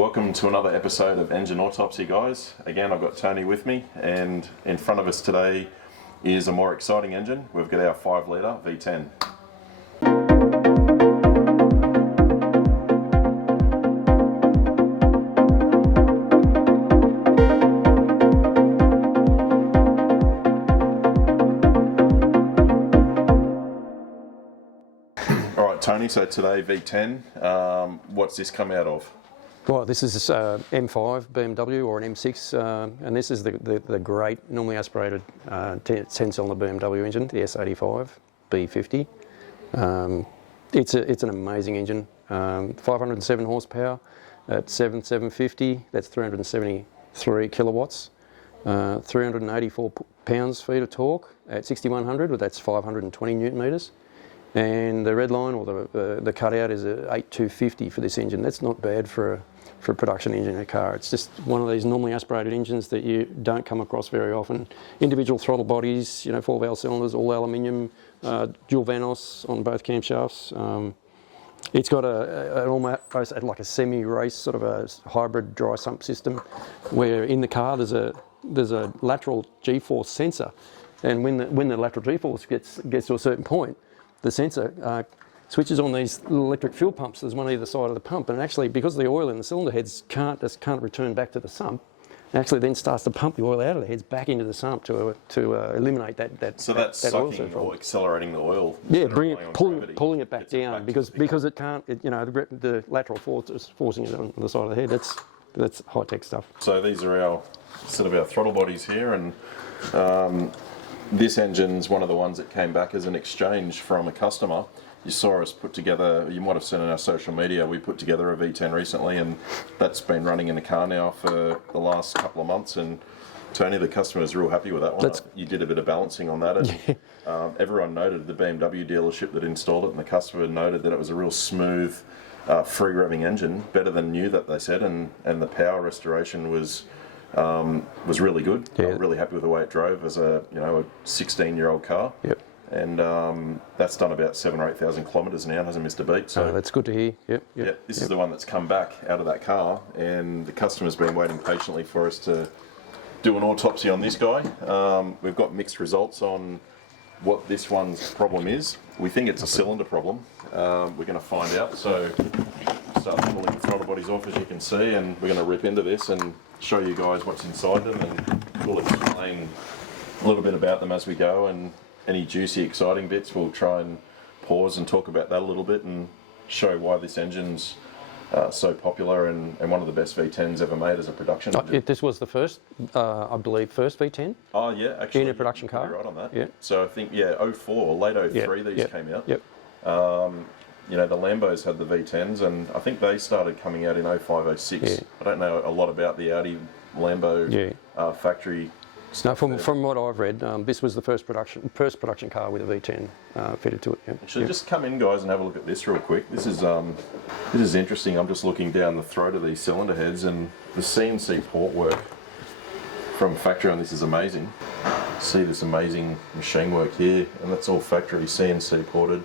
Welcome to another episode of Engine Autopsy, guys. Again, I've got Tony with me, and in front of us today is a more exciting engine. We've got our 5-litre V10. All right, Tony, so today V10, what's this come out of? Well, this is M5 BMW or an M6, and this is the great normally aspirated 10-cylinder BMW engine, the S85 B50. It's an amazing engine. 507 horsepower at 750. That's 373 kilowatts. 384 pounds-feet of torque at 6100. That's 520 newton meters. And the red line, or the cutout, is a 8250 for this engine. That's not bad for a production engine in a car. It's just one of these normally aspirated engines that you don't come across very often. Individual throttle bodies, 4-valve cylinders, all aluminium, dual Vanos on both camshafts. It's got an almost like a semi-race sort of a hybrid dry sump system, where in the car there's a lateral G-force sensor, and when the lateral G-force gets to a certain point, the sensor switches on these little electric fuel pumps. There's one on either side of the pump, and actually, because the oil in the cylinder heads can't return back to the sump, it actually then starts to pump the oil out of the heads back into the sump to eliminate that. So that's sucking or accelerating the oil. Yeah, pulling it back down because it can't. The lateral force is forcing it on the side of the head. That's high tech stuff. So these are our throttle bodies here, and this engine's one of the ones that came back as an exchange from a customer. You saw us put together, you might have seen on our social media, we put together a V10 recently, and that's been running in the car now for the last couple of months, and Tony, the customer, is real happy with that one. You did a bit of balancing on that, and everyone noted, the BMW dealership that installed it, and the customer noted that it was a real smooth, free revving engine, better than new, that they said, and the power restoration was really good. Yeah. I'm really happy with the way it drove as a 16-year-old car. Yep. And that's done about 7,000 or 8,000 kilometres now, hasn't missed a beat. So that's good to hear. Yep. This is the one that's come back out of that car, and the customer's been waiting patiently for us to do an autopsy on this guy. We've got mixed results on what this one's problem is. We think it's a cylinder problem. We're going to find out. So start pulling the throttle bodies off, as you can see, and we're going to rip into this and show you guys what's inside them, and we'll explain a little bit about them as we go, and any juicy, exciting bits we'll try and pause and talk about that a little bit and show why this engine's so popular and one of the best V10s ever made as a production engine. This was the first, I believe, first V10. Oh yeah, actually. In a production car. You're right on that. Yeah. So I think 04, late 03 these came out. Yep. The Lambos had the V10s, and I think they started coming out in 05, 06. Yeah. I don't know a lot about the Audi Lambo factory. No, from what I've read, this was the first production car with a V10 fitted to it. Yeah. Should just come in, guys, and have a look at this real quick. This is interesting. I'm just looking down the throat of these cylinder heads, and the CNC port work from factory on this is amazing. See this amazing machine work here, and that's all factory CNC ported.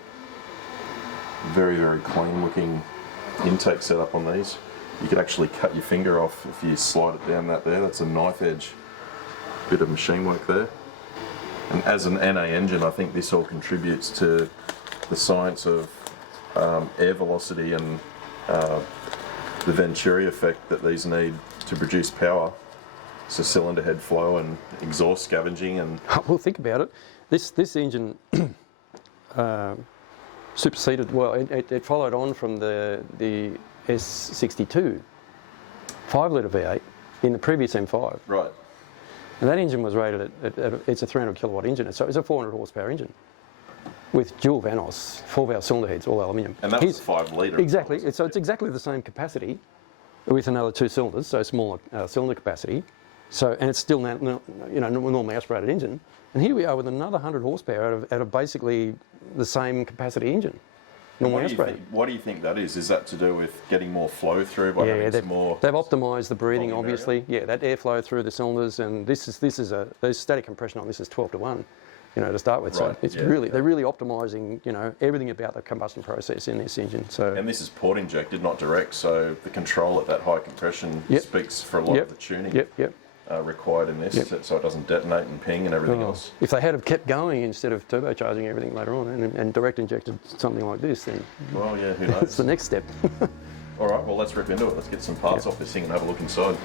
Very, very clean looking intake setup on these. You could actually cut your finger off if you slide it down that there. That's a knife edge. Bit of machine work there. And as an NA engine, I think this all contributes to the science of air velocity and the Venturi effect that these need to produce power. So cylinder head flow and exhaust scavenging and... Well, think about it. This engine superseded, well, it followed on from the S62 5-litre V8 in the previous M5. Right. And that engine was rated it's a 300 kilowatt engine, so it's a 400 horsepower engine with dual Vanos, 4-valve cylinder heads, all aluminium. And that was 5-litre. Exactly. So it's exactly the same capacity with another 2 cylinders, so smaller cylinder capacity. So, and it's still normally aspirated engine. And here we are with another 100 horsepower out of basically the same capacity engine. Why do you think that is? Is that to do with getting more flow through by having more? They've optimised the breathing, obviously. Yeah, that airflow through the cylinders, and this is there's static compression on this is 12 to 1. you know, to start with. Right, So it's yeah. really, they're really optimising, you know, everything about the combustion process in this engine. So And this is port injected, not direct, so the control at that high compression Yep. speaks for a lot of the tuning Yep. required in this, Yep. so it doesn't detonate and ping and everything else. If they had have kept going instead of turbocharging everything later on and direct injected something like this, then Well, yeah, who that's knows? the next step. All right, well, let's rip into it. Let's get some parts off this thing and have a look inside.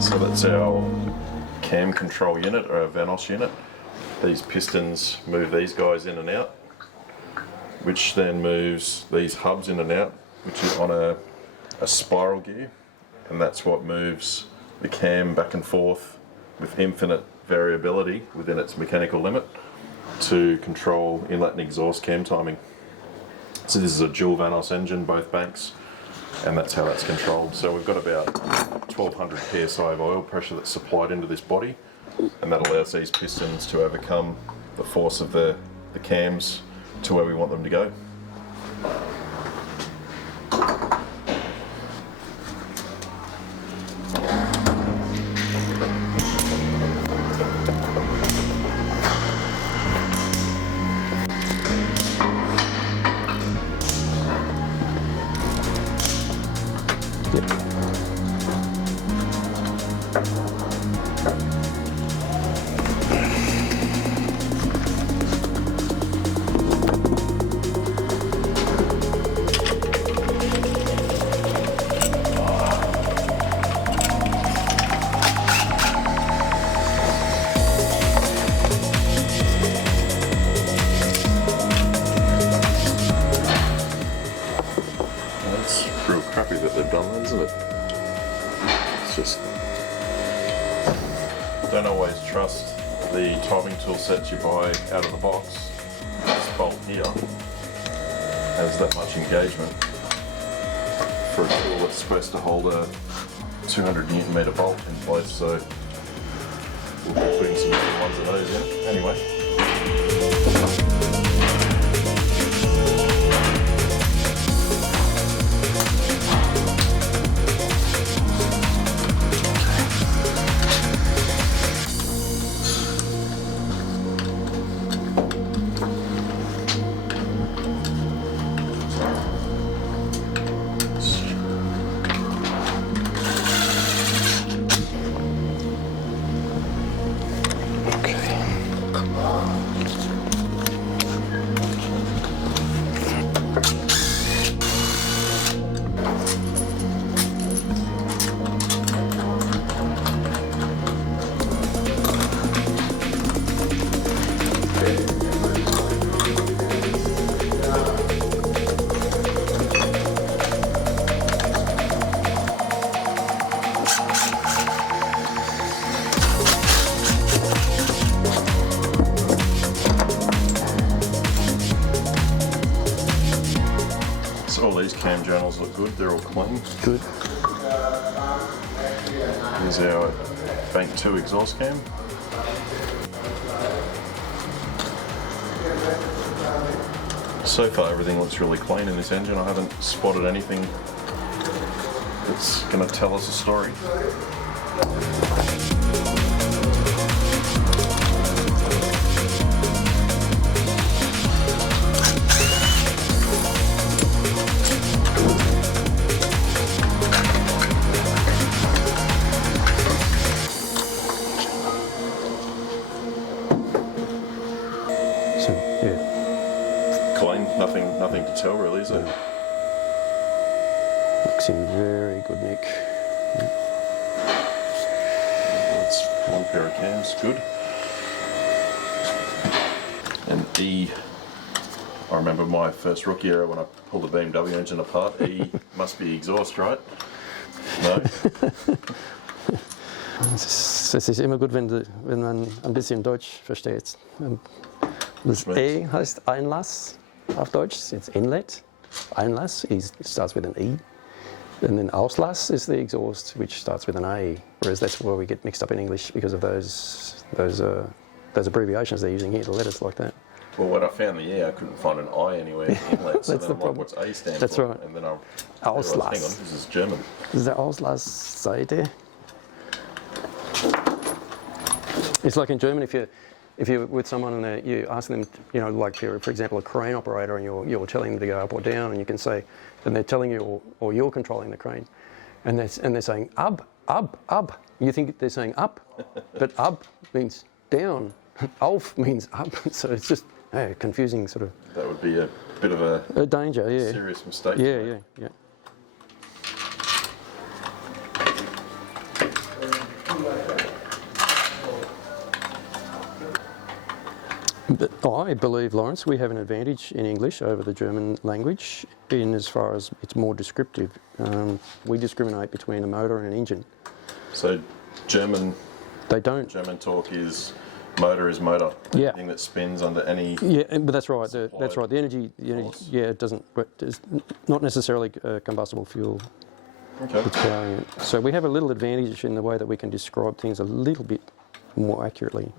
So that's our cam control unit, or our Vanos unit. These pistons move these guys in and out, which then moves these hubs in and out, which is on a spiral gear, and that's what moves the cam back and forth with infinite variability within its mechanical limit to control inlet and exhaust cam timing. So this is a dual Vanos engine, both banks, and that's how that's controlled. So we've got about 1200 psi of oil pressure that's supplied into this body, and that allows these pistons to overcome the force of the cams to where we want them to go. That's real crappy that they've done that, isn't it? It's just... Don't always trust the timing tool sets you buy out of the box. This bolt here has that much engagement for a tool that's supposed to hold a 200 Newton meter bolt in place, so we'll be putting some different ones of those in. Anyway. All these cam journals look good, they're all clean. Good. Here's our Bank 2 exhaust cam. So far everything looks really clean in this engine. I haven't spotted anything that's going to tell us a story. So, yeah. Clean, nothing to tell really, is it? Looks in very good nick. It's one pair of cams, good. And E, I remember my first rookie era when I pulled the BMW engine apart. E must be exhaust, right? No? Es ist immer gut, wenn man ein bisschen Deutsch versteht. Das E heißt Einlass auf Deutsch, it's inlet. Einlass starts with an E. And then Auslass is the exhaust, which starts with an A. Whereas that's where we get mixed up in English because of those abbreviations they're using here, the letters like that. Well, when I found the E, I couldn't find an I anywhere in inlet. So That's then the I'm like, what's A stand That's for? right. And then I Auslass. realised, hang on, this is German. This is the Auslassseite. It's like in German, if you're with someone and you ask them, like if you're, for example, a crane operator and you're telling them to go up or down, and you can say, and they're telling you, or you're controlling the crane, and they're saying up. You think they're saying up, but up means down. Auf means up. So it's just confusing sort of. That would be a bit of a danger, yeah. serious mistake. Yeah. But I believe, Lawrence, we have an advantage in English over the German language in as far as it's more descriptive. We discriminate between a motor and an engine. So German talk is motor is motor. Yeah. Anything that spins under any. Yeah, but that's right. The supplied energy. force. Yeah, it doesn't. But it's not necessarily combustible fuel. Okay. That's powering it. So we have a little advantage in the way that we can describe things a little bit more accurately.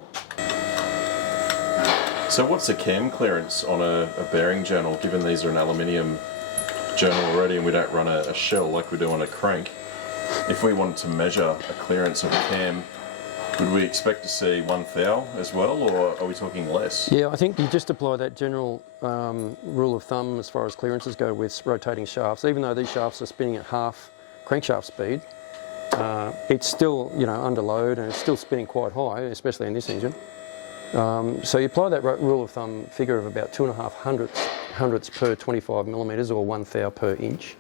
So what's the cam clearance on a bearing journal, given these are an aluminium journal already and we don't run a shell like we do on a crank? If we wanted to measure a clearance of a cam, would we expect to see 1 thou as well, or are we talking less? Yeah, I think you just apply that general rule of thumb as far as clearances go with rotating shafts. Even though these shafts are spinning at half crankshaft speed, it's still under load and it's still spinning quite high, especially in this engine. So you apply that rule of thumb figure of about 2.5 hundredths per 25 millimetres or 1 thou per inch.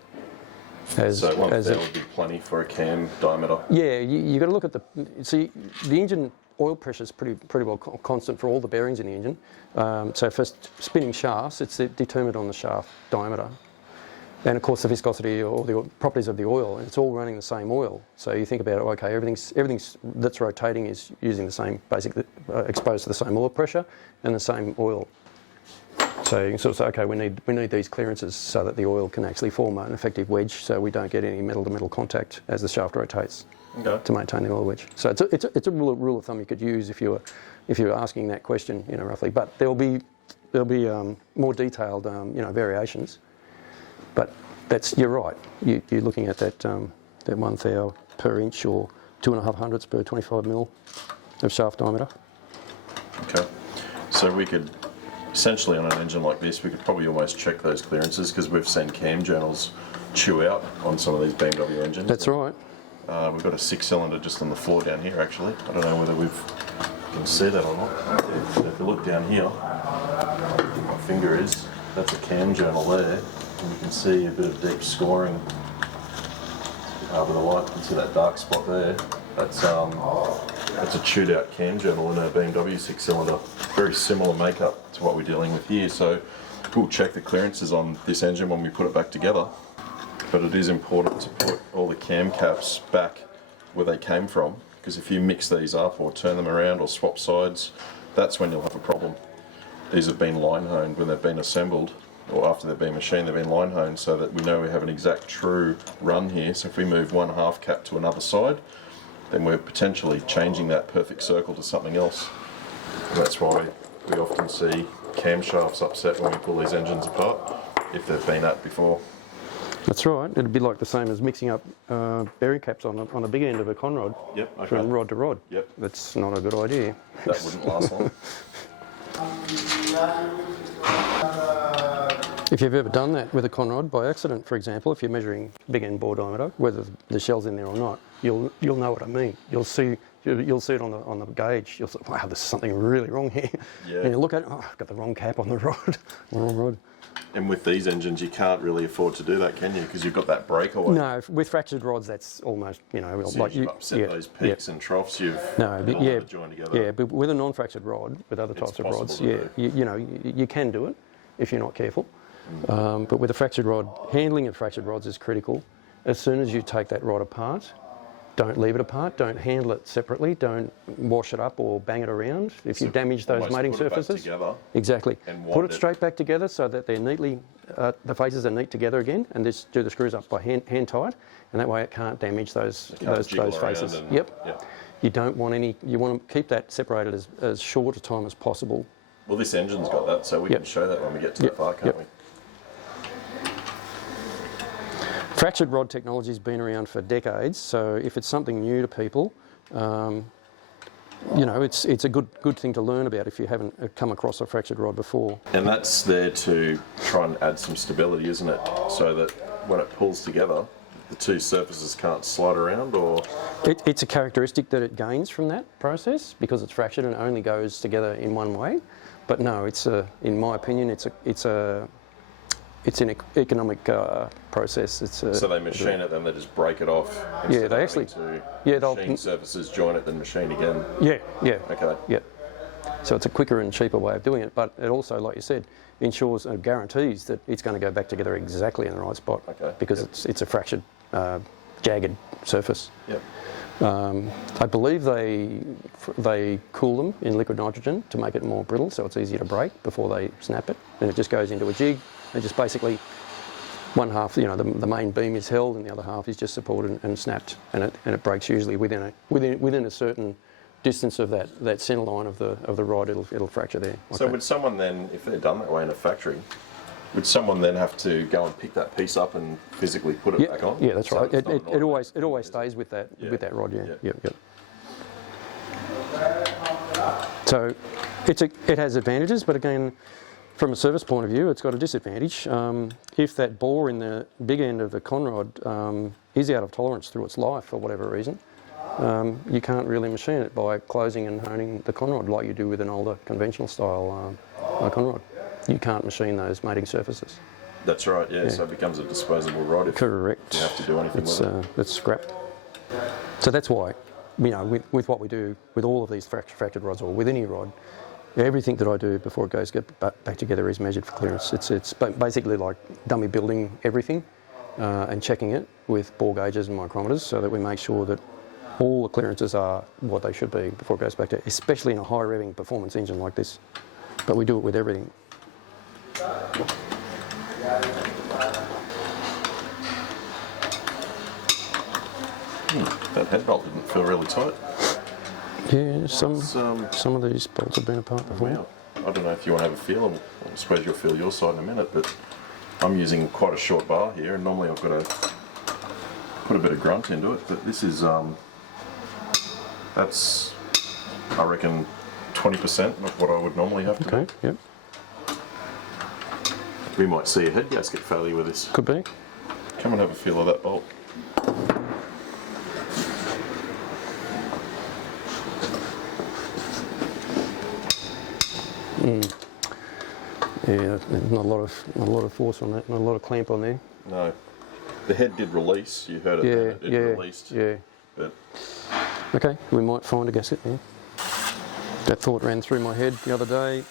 So 1 thou would be plenty for a cam diameter. Yeah, you got to look at the engine oil pressure is pretty well constant for all the bearings in the engine. So for spinning shafts, it's determined on the shaft diameter. And of course the viscosity or the properties of the oil, and it's all running the same oil. So you think about it, okay, everything that's rotating is using the same, basically exposed to the same oil pressure and the same oil. So you can sort of say, okay, we need these clearances so that the oil can actually form an effective wedge, so we don't get any metal-to-metal contact as the shaft rotates to maintain the oil wedge. So it's a rule of thumb you could use if you were asking that question, roughly. But there'll be more detailed, variations. But you're right. You're looking at that 1 thou per inch or 2.5 hundredths per 25 mil of shaft diameter. Okay. So we could, essentially on an engine like this, we could probably almost check those clearances because we've seen cam journals chew out on some of these BMW engines. That's right. We've got a 6-cylinder just on the floor down here actually. I don't know whether you can see that or not. So if you look down here, where my finger is, that's a cam journal there. And you can see a bit of deep scoring with the light. You can see that dark spot there. That's a chewed out cam journal in a BMW 6-cylinder. Very similar makeup to what we're dealing with here. So we'll check the clearances on this engine when we put it back together. But it is important to put all the cam caps back where they came from, because if you mix these up or turn them around or swap sides, that's when you'll have a problem. These have been line honed when they've been assembled, or after they've been machined, they've been line honed so that we know we have an exact true run here. So if we move one half cap to another side, then we're potentially changing that perfect circle to something else. And that's why we often see camshafts upset when we pull these engines apart, if they've been at before. That's right. It'd be like the same as mixing up bearing caps on a big end of a conrod. Yep, okay. From rod to rod. Yep. That's not a good idea. That wouldn't last long. If you've ever done that with a conrod by accident, for example, if you're measuring big end bore diameter, whether the shell's in there or not, you'll know what I mean. You'll see it on the gauge. You'll say, wow, there's something really wrong here. Yeah. And you look at it, oh, I've got the wrong cap on the rod. Wrong rod. And with these engines, you can't really afford to do that, can you? Because you've got that breakaway. No, with fractured rods, that's almost, So like you've upset those peaks and troughs. You've joined together. Yeah, but with a non-fractured rod, with other types of rods, you can do it if you're not careful. But with a fractured rod, handling of fractured rods is critical. As soon as you take that rod apart, don't leave it apart, don't handle it separately, don't wash it up or bang it around. If you damage those mating surfaces, exactly. Put it straight back together so that they're neatly, the faces are neat together again, and just do the screws up by hand tight, and that way it can't damage those faces. Yep. You don't want any. You want to keep that separated as short a time as possible. Well, this engine's got that, so we can show that when we get to that part, can't we? Fractured rod technology has been around for decades, so if it's something new to people, it's a good thing to learn about if you haven't come across a fractured rod before. And that's there to try and add some stability, isn't it? So that when it pulls together, the two surfaces can't slide around, or? It's a characteristic that it gains from that process because it's fractured and only goes together in one way. But no, in my opinion, it's an economic process. So they machine it, then they just break it off. Yeah, they actually. They'll machine surfaces, join it, then machine again. Yeah. Okay. Yeah. So it's a quicker and cheaper way of doing it, but it also, like you said, ensures and guarantees that it's going to go back together exactly in the right spot. Okay. Because it's a fractured, jagged surface. Yep. I believe they cool them in liquid nitrogen to make it more brittle, so it's easier to break before they snap it. And it just goes into a jig. And just basically, one half, the main beam is held, and the other half is just supported and snapped, and it breaks usually within a certain distance of that centre line of the rod. It'll fracture there. So would someone then, if they're done that way in a factory, would someone then have to go and pick that piece up and physically put it back on? Yeah, that's right. It always stays with that rod. Yeah. So it has advantages, but again, from a service point of view, it's got a disadvantage. If that bore in the big end of the conrod is out of tolerance through its life for whatever reason, you can't really machine it by closing and honing the conrod like you do with an older conventional style conrod. You can't machine those mating surfaces. That's right, yeah. So it becomes a disposable rod if Correct. you have to do anything with it. It's scrap. So that's why, with what we do with all of these fractured rods or with any rod, everything that I do before it goes back together is measured for clearance. It's basically like dummy building everything and checking it with bore gauges and micrometers so that we make sure that all the clearances are what they should be before it goes back to, especially in a high revving performance engine like this. But we do it with everything. That head bolt didn't feel really tight. Yeah, some of these bolts have been apart before. Wow. I don't know if you want to have a feel. I suppose you'll feel your side in a minute, but I'm using quite a short bar here, and normally I've got to put a bit of grunt into it, but this is, that's, I reckon, 20% of what I would normally have to do. Okay, yep. We might see a head gasket failure with this. Could be. Come and have a feel of that bolt. Yeah, not a lot of force on that, not a lot of clamp on there. No. The head did release, you heard it then, it released. Yeah. But okay, we might find a gasket there. That thought ran through my head the other day.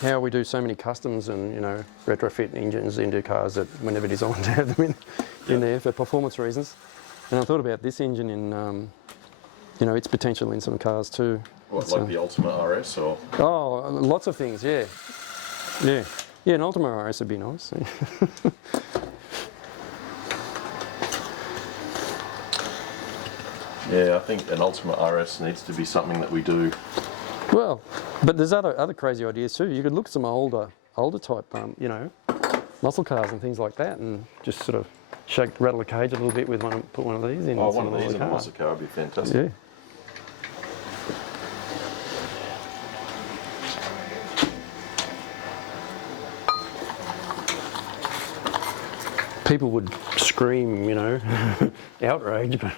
How we do so many customs and retrofit engines into cars that we're never designed to have them in there for performance reasons. And I thought about this engine in its potential in some cars too. What, like the Ultima RS or? Oh, lots of things, yeah. Yeah, an Ultima RS would be nice. Yeah, I think an Ultima RS needs to be something that we do Well, but there's other crazy ideas too. You could look at some older type, you know, muscle cars and things like that, and just sort of rattle the cage a little bit with put one of these in. Oh, one of these in a muscle car would be fantastic. Yeah. People would scream, you know, outrage, but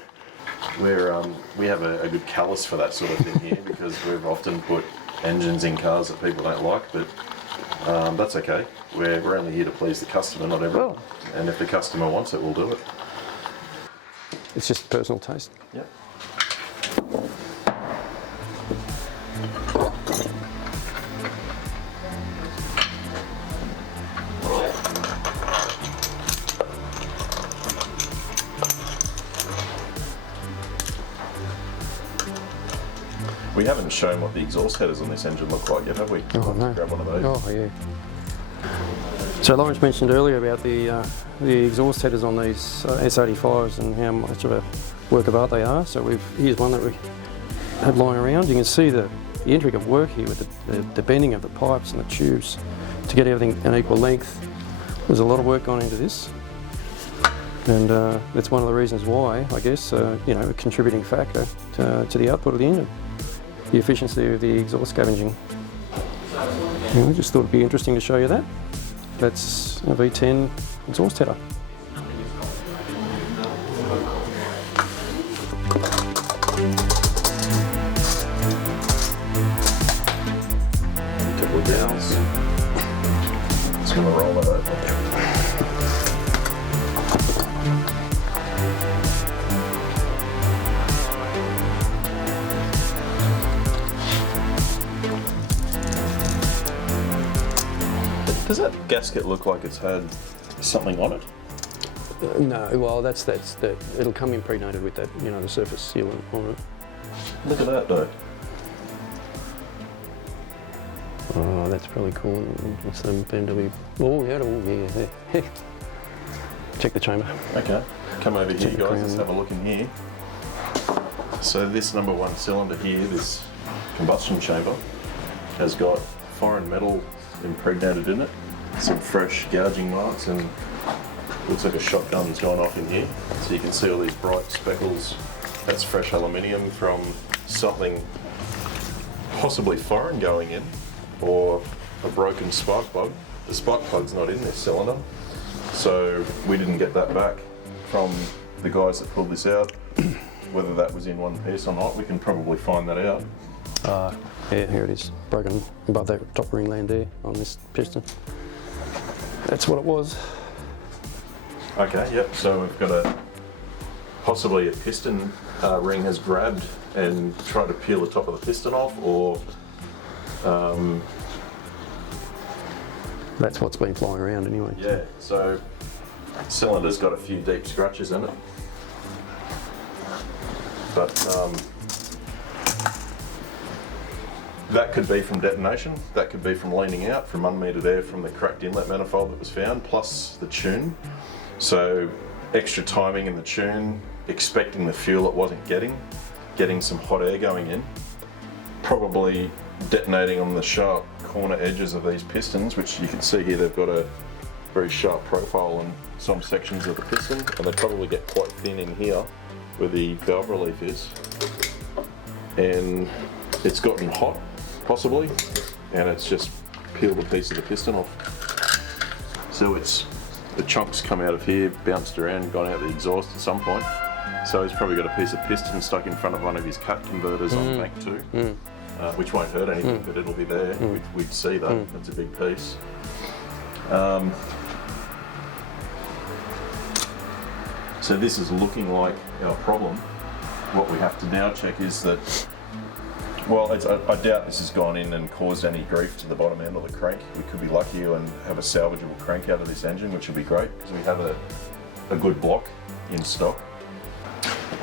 We have a good callus for that sort of thing here because we've often put engines in cars that people don't like, but that's okay. We're only here to please the customer, not everyone. Well, and if the customer wants it, we'll do it. it's just personal taste. Yep. We haven't shown what the exhaust headers on this engine look like yet, have we? Oh, no. Grab one of those. Oh, yeah. So Laurence mentioned earlier about the exhaust headers on these S85s and how much of a work of art they are. So here's one that we had lying around. You can see the intricate work here with the bending of the pipes and the tubes to get everything an equal length. There's a lot of work gone into this, and that's one of the reasons why, I guess, you know, a contributing factor to the output of the engine. The efficiency of the exhaust scavenging. And I just thought it'd be interesting to show you that. That's a V10 exhaust header. Couple of gals. Just gonna roll that over. Does that gasket look like it's had something on it? No, well, that's it'll come impregnated with that, you know, the surface sealant on it. Look at that though. Oh, that's probably cool. It's some BMW. Oh, yeah. Check the chamber. Okay, come over here the guys, crown. let's have a look in here. So this number one cylinder here, this combustion chamber, has got foreign metal impregnated in it, some fresh gouging marks, and looks like a shotgun's gone off in here. So you can see all these bright speckles. That's fresh aluminium from something possibly foreign going in, or a broken spark plug. The spark plug's not in this cylinder, so we didn't get that back from the guys that pulled this out. Whether that was in one piece or not, we can probably find that out. Yeah, here it is, broken above that top ring land there on this piston. That's what it was. Okay, yep, so we've got possibly a piston ring has grabbed and tried to peel the top of the piston off, or That's what's been flying around anyway. yeah, so the cylinder's got a few deep scratches in it. But that could be from detonation, that could be from leaning out, from unmetered air from the cracked inlet manifold that was found, plus the tune. So extra timing in the tune, expecting the fuel it wasn't getting some hot air going in, probably detonating on the sharp corner edges of these pistons, which you can see here they've got a very sharp profile on some sections of the piston, and they probably get quite thin in here where the valve relief is. And it's gotten hot, possibly, and it's just peeled a piece of the piston off. So the chunks come out of here, bounced around, gone out the exhaust at some point. So he's probably got a piece of piston stuck in front of one of his cut converters on bank 2, which won't hurt anything, but it'll be there. We'd see that. That's a big piece. So this is looking like our problem. What we have to now check is that, well, I doubt this has gone in and caused any grief to the bottom end of the crank. We could be lucky and have a salvageable crank out of this engine, which would be great because we have a good block in stock.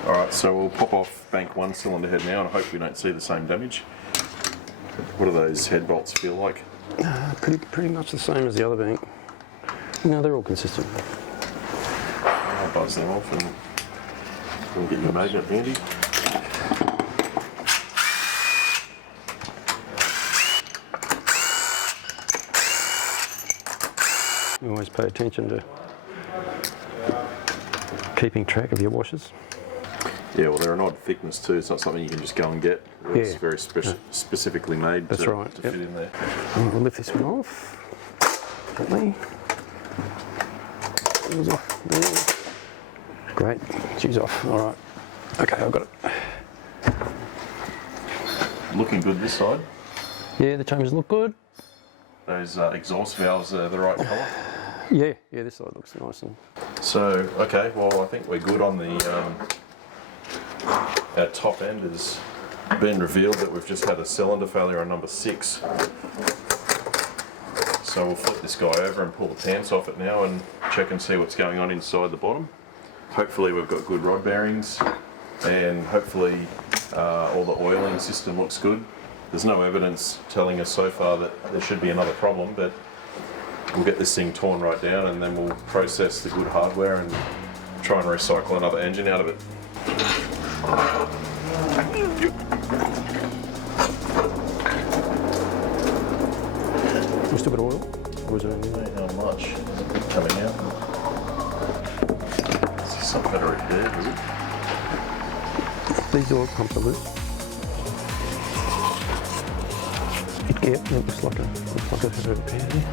All right, so we'll pop off bank 1 cylinder head now and I hope we don't see the same damage. What do those head bolts feel like? Pretty much the same as the other bank. No, they're all consistent. I'll buzz them off and we'll get your magnet handy. pay attention to keeping track of your washers. Yeah, well, they're an odd thickness too. It's not something you can just go and get. It's very specifically made to fit in there. And we'll lift this one off. Gently. Wheels off there. Great. Shoes off. All right. Okay, I've got it. Looking good this side. Yeah, the chambers look good. Those exhaust valves are the right colour. Yeah, this side looks nice. And So, okay, well, I think we're good on the. Our top end has been revealed that we've just had a cylinder failure on number 6. So we'll flip this guy over and pull the pants off it now and check and see what's going on inside the bottom. Hopefully we've got good rod bearings, and hopefully all the oiling system looks good. There's no evidence telling us so far that there should be another problem, but we'll get this thing torn right down and then we'll process the good hardware and try and recycle another engine out of it. we still got oil? Or is it How much is coming out? Is some better repair, is it? These oil pumps are loose. It looks like a bit of repair there.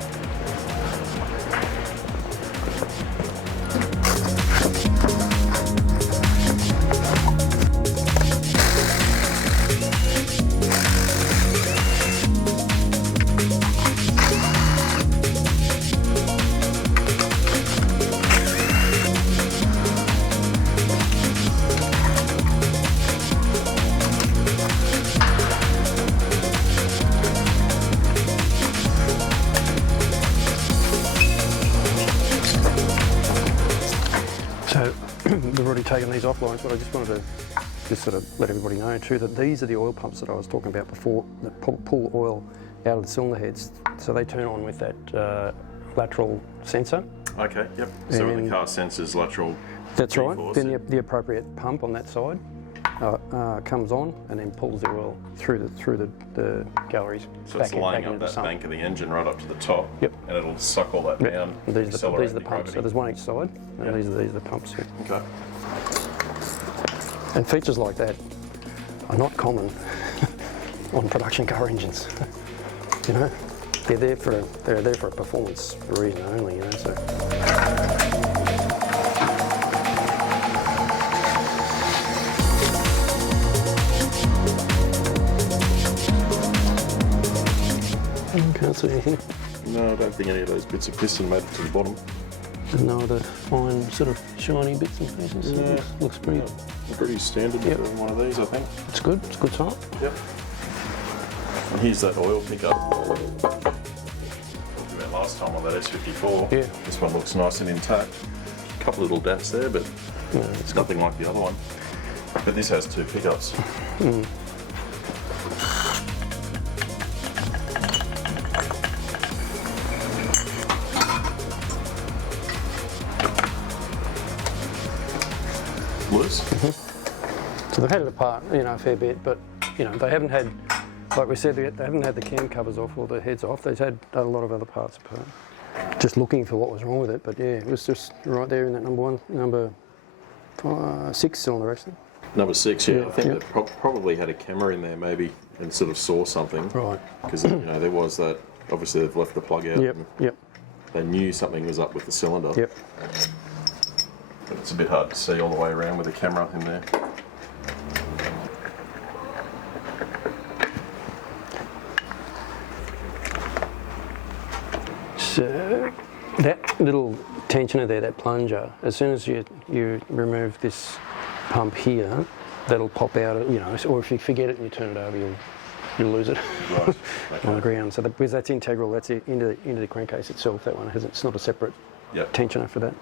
So we've already taken these off lines, but I just wanted to just sort of let everybody know too that these are the oil pumps that I was talking about before that pull oil out of the cylinder heads. So they turn on with that lateral sensor. Okay, yep. So when the car senses lateral That's right. G-force, Then the appropriate pump on that side comes on and then pulls the oil through the galleries. so it's laying up that bank of the engine right up to the top. Yep. And it'll suck all that down. And these are the pumps. gravity. So there's one each side, and Yep. these are the pumps. Yeah. Okay. And features like that are not common on production car engines. You know, they're there for a performance reason only. You know, so. Can't see anything. No, I don't think any of those bits of piston made it to the bottom. There's no other fine sort of shiny bits and pieces. No. It looks pretty. Pretty standard Yep. for one of these, I think. It's good. It's a good sign. Yep. And here's that oil pickup. Talked about last time on that S54. Yeah. This one looks nice and intact. A couple little dents there, but Yeah, it's nothing like the other one. But this has 2 pickups. Loose. So they've had it apart, you know, a fair bit, but you know, they haven't had, like we said, they haven't had the cam covers off or the heads off. They've had a lot of other parts apart. Just looking for what was wrong with it, but yeah, it was just right there in that number 6 cylinder actually. Number 6, yeah. Yeah, I think yeah. they probably had a camera in there maybe and sort of saw something. Right. Because you know there was that. Obviously they've left the plug out. Yep. And Yep. they knew something was up with the cylinder. Yep. But it's a bit hard to see all the way around with a camera in there. So that little tensioner there, that plunger, as soon as you remove this pump here, that'll pop out, you know, or if you forget it and you turn it over, you'll lose it Right. on the ground. So because that's integral, that's into the crankcase itself. That one has, it's not a separate Yep. tensioner for that.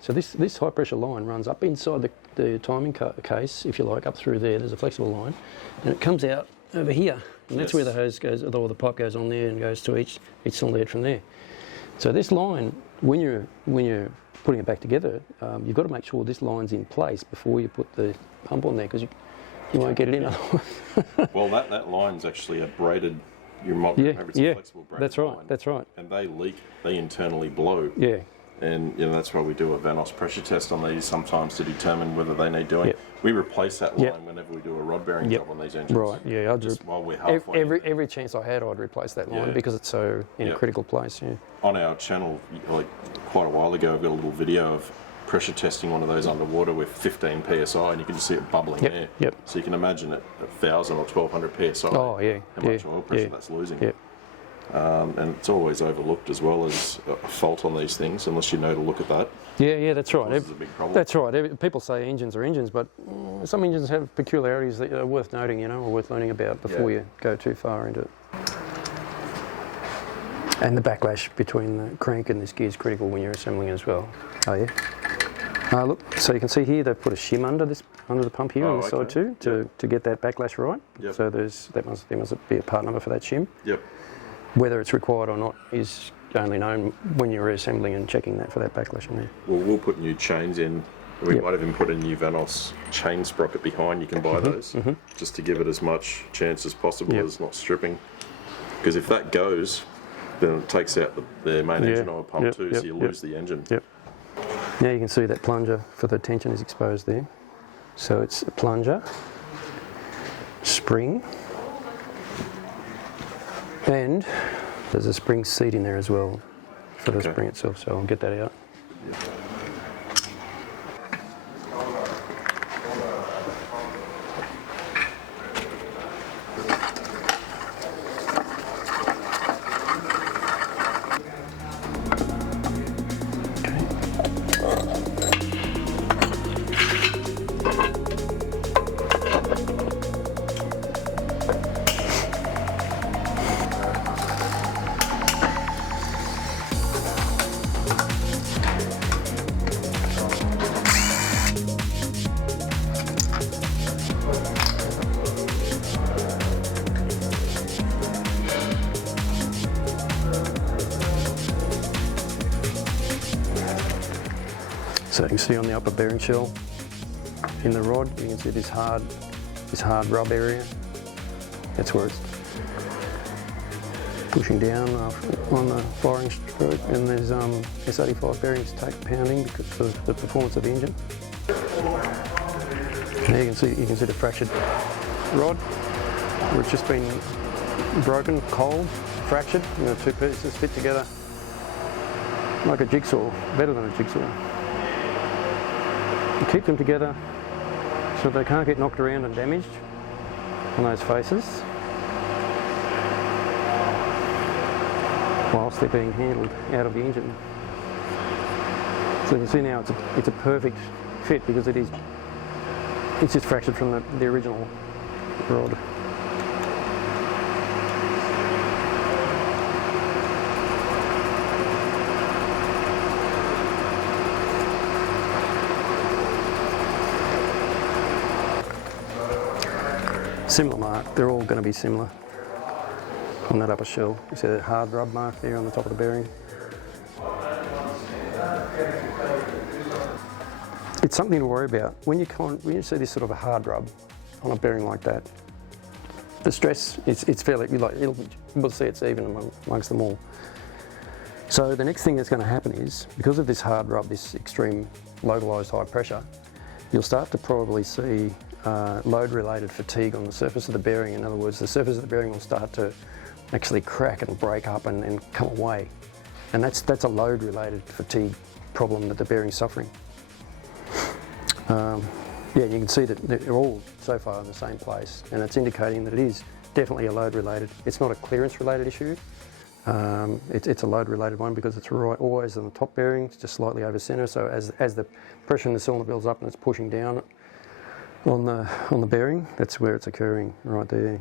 So this high pressure line runs up inside the timing case, if you like, up through there. There's a flexible line, and it comes out over here, and that's Yes. where the hose goes, or the pipe goes on there and goes to each cylinder head from there. So this line, when you're putting it back together, you've got to make sure this line's in place before you put the pump on there, because you won't get it in otherwise. Well, that line's actually a braided remember it's a flexible brake that's line. right, that's right. And they leak, they internally blow. Yeah. And that's why we do a Vanos pressure test on these sometimes to determine whether they need doing. Yep. We replace that line Yep. whenever we do a rod bearing Yep. job on these engines. Right, yeah. Just while we're halfway. Every chance I had, I'd replace that line because it's so in a critical place. Yeah. On our channel, like quite a while ago, I've got a little video of pressure testing one of those underwater with 15 psi, and you can just see it bubbling there. Yep. So you can imagine at 1,000 or 1,200 psi. Oh yeah. How much oil pressure that's losing. Yep. And it's always overlooked as well as a fault on these things, unless you know to look at that. Yeah, that's right. This is a big problem. That's right. People say engines are engines, but some engines have peculiarities that are worth noting, or worth learning about before you go too far into it. And the backlash between the crank and this gear is critical when you're assembling as well. Oh yeah. Look, so you can see here they've put a shim under the pump here on the side too to get that backlash right. Yep. So there must be a part number for that shim. Yep. Whether it's required or not is only known when you're reassembling and checking that for that backlash in there. Well, we'll put new chains in. We might even put a new Vanos chain sprocket behind. You can buy those just to give it as much chance as possible as not stripping. Because if that goes, then it takes out the main engine oil pump too, so you lose the engine. Yep. Now you can see that plunger for the tension is exposed there. So it's a plunger, spring, and there's a spring seat in there as well for the spring itself, so I'll get that out. So you can see on the upper bearing shell in the rod, you can see this hard rub area. That's where it's pushing down on the firing stroke, and there's S85 bearings take pounding because of the performance of the engine. Now you can see the fractured rod, which has just been broken, cold, fractured, and the two pieces fit together like a jigsaw, better than a jigsaw. You keep them together so they can't get knocked around and damaged on those faces whilst they're being handled out of the engine. So you can see now it's a perfect fit because it's just fractured from the original rod. Similar mark, they're all going to be similar on that upper shell. You see that hard rub mark there on the top of the bearing. It's something to worry about. When you see this sort of a hard rub on a bearing like that, the stress, it's fairly, we'll see it's even amongst them all. So the next thing that's going to happen is, because of this hard rub, this extreme localised high pressure, you'll start to probably see load-related fatigue on the surface of the bearing. In other words, the surface of the bearing will start to actually crack and break up and come away. And that's a load-related fatigue problem that the bearing's suffering. Yeah, you can see that they're all so far in the same place, and it's indicating that it is definitely a load-related. It's not a clearance-related issue. It's a load-related one because it's always on the top bearing, it's just slightly over centre. So as the pressure in the cylinder builds up and it's pushing down on the bearing, that's where it's occurring, right there.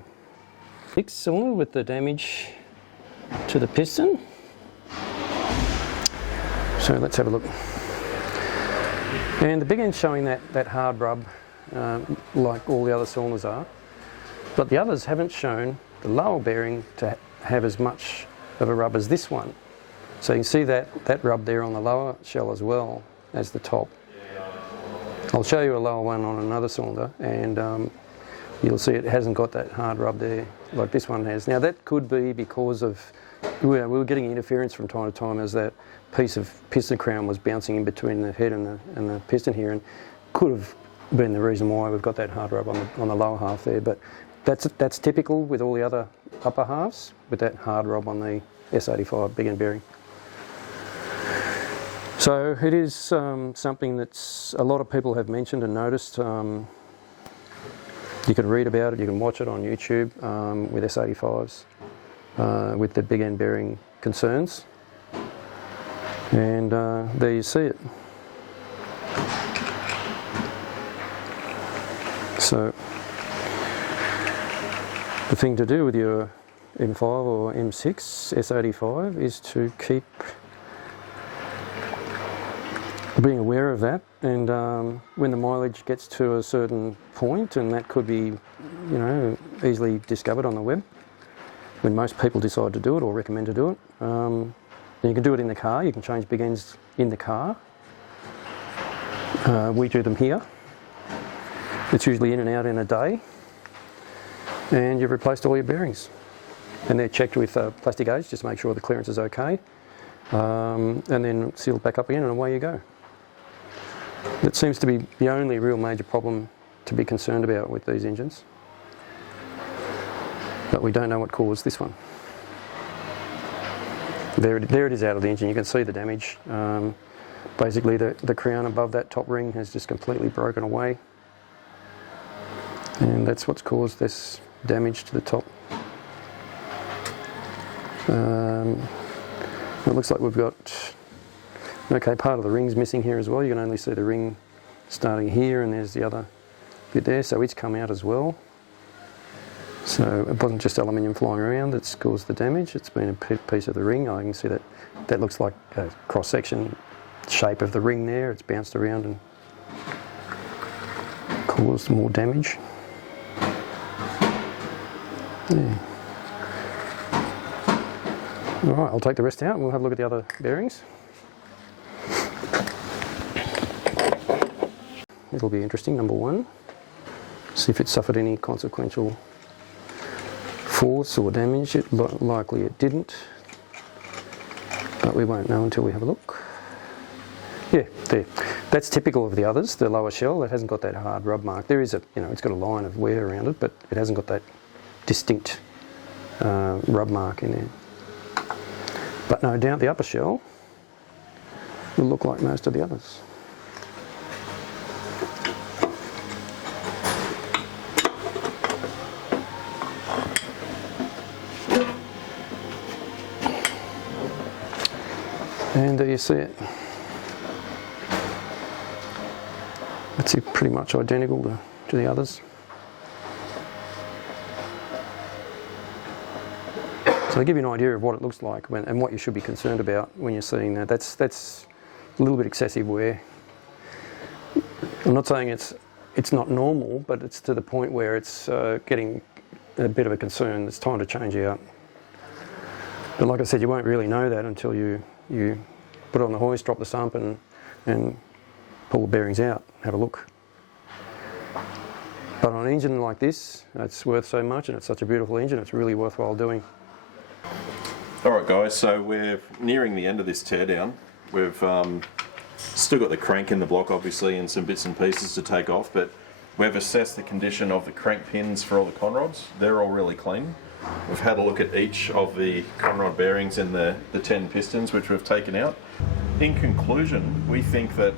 Fixed cylinder with the damage to the piston. So let's have a look. And the big end's showing that hard rub, like all the other cylinders are, but the others haven't shown the lower bearing to have as much of a rub as this one. So you can see that rub there on the lower shell as well as the top. I'll show you a lower one on another cylinder, and you'll see it hasn't got that hard rub there like this one has. Now that could be because of, we were getting interference from time to time as that piece of piston crown was bouncing in between the head and the piston here, and could have been the reason why we've got that hard rub on the lower half there. But that's typical with all the other upper halves, with that hard rub on the S85 big end bearing. So it is something that's a lot of people have mentioned and noticed. You can read about it, you can watch it on YouTube with S85s with the big end bearing concerns, and there you see it. So the thing to do with your M5 or M6 S85 is to keep being aware of that, and when the mileage gets to a certain point, and that could be, you know, easily discovered on the web, when most people decide to do it or recommend to do it. And you can do it in the car, you can change big ends in the car. We do them here. It's usually in and out in a day, and you've replaced all your bearings. And they're checked with plastic gauge just to make sure the clearance is okay, and then sealed back up again, and away you go. That seems to be the only real major problem to be concerned about with these engines. But we don't know what caused this one. There it is out of the engine. You can see the damage. Basically the crown above that top ring has just completely broken away. And that's what's caused this damage to the top. It looks like we've got, okay, part of the ring's missing here as well. You can only see the ring starting here, and there's the other bit there, so it's come out as well. So it wasn't just aluminium flying around that's caused the damage, it's been a piece of the ring. I can see that looks like a cross-section shape of the ring there. It's bounced around and caused more damage. Yeah. Alright, I'll take the rest out and we'll have a look at the other bearings. It'll be interesting, number one. See if it suffered any consequential force or damage. Likely it didn't, but we won't know until we have a look. Yeah, there. That's typical of the others, the lower shell. That hasn't got that hard rub mark. There is it's got a line of wear around it, but it hasn't got that distinct rub mark in there. But no doubt the upper shell will look like most of the others. And there you see it. It's pretty much identical to the others. So they give you an idea of what it looks like and what you should be concerned about when you're seeing that. That's a little bit excessive wear. I'm not saying it's not normal, but it's to the point where it's getting a bit of a concern. It's time to change out. But like I said, you won't really know that until you put it on the hoist, drop the sump and pull the bearings out, have a look. But on an engine like this, it's worth so much, and it's such a beautiful engine, it's really worthwhile doing. Alright guys, so we're nearing the end of this teardown. We've still got the crank in the block obviously and some bits and pieces to take off, but we've assessed the condition of the crank pins for all the conrods. They're all really clean. We've had a look at each of the conrod bearings and the 10 pistons which we've taken out. In conclusion, we think that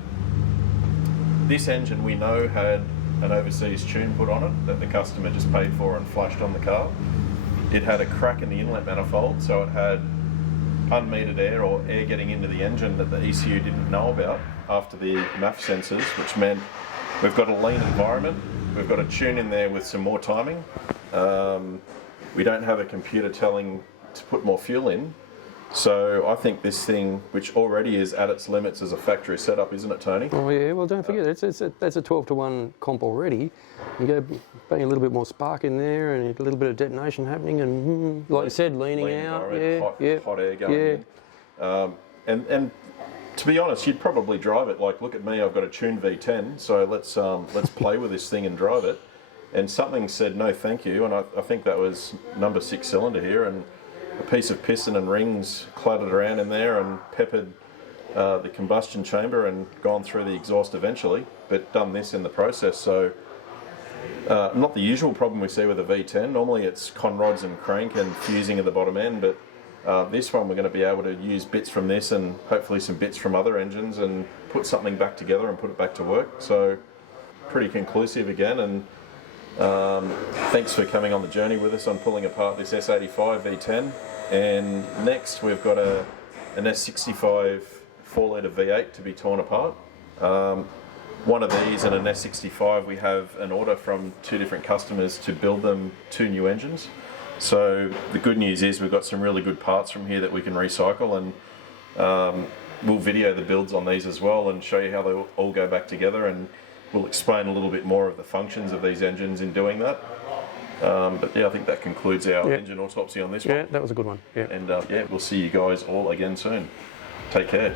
this engine we know had an overseas tune put on it that the customer just paid for and flashed on the car. It had a crack in the inlet manifold, so it had unmetered air or air getting into the engine that the ECU didn't know about after the MAF sensors, which meant we've got a lean environment, we've got a tune in there with some more timing. We don't have a computer telling to put more fuel in. So I think this thing, which already is at its limits as a factory setup, isn't it, Tony? Oh yeah, well don't forget, that's a 12-to-1 comp already. You go bang a little bit more spark in there and a little bit of detonation happening and, like you said, leaning out. Yeah, hot air going in. And to be honest, you'd probably drive it. Like, look at me, I've got a tuned V10, so let's play with this thing and drive it. and something said no thank you, and I think that was number 6 cylinder here, and a piece of piston and rings cluttered around in there and peppered the combustion chamber and gone through the exhaust eventually, but done this in the process. So not the usual problem we see with a V10. Normally it's con rods and crank and fusing at the bottom end, but this one we're going to be able to use bits from this and hopefully some bits from other engines and put something back together and put it back to work. So pretty conclusive again, and thanks for coming on the journey with us on pulling apart this S85 V10. And next we've got an S65 4-litre V8 to be torn apart. One of these and an S65, we have an order from 2 different customers to build them 2 new engines. So the good news is we've got some really good parts from here that we can recycle, and we'll video the builds on these as well and show you how they all go back together, and we'll explain a little bit more of the functions of these engines in doing that. But yeah, I think that concludes our engine autopsy on this one. Yeah, that was a good one. Yeah. And yeah, we'll see you guys all again soon. Take care.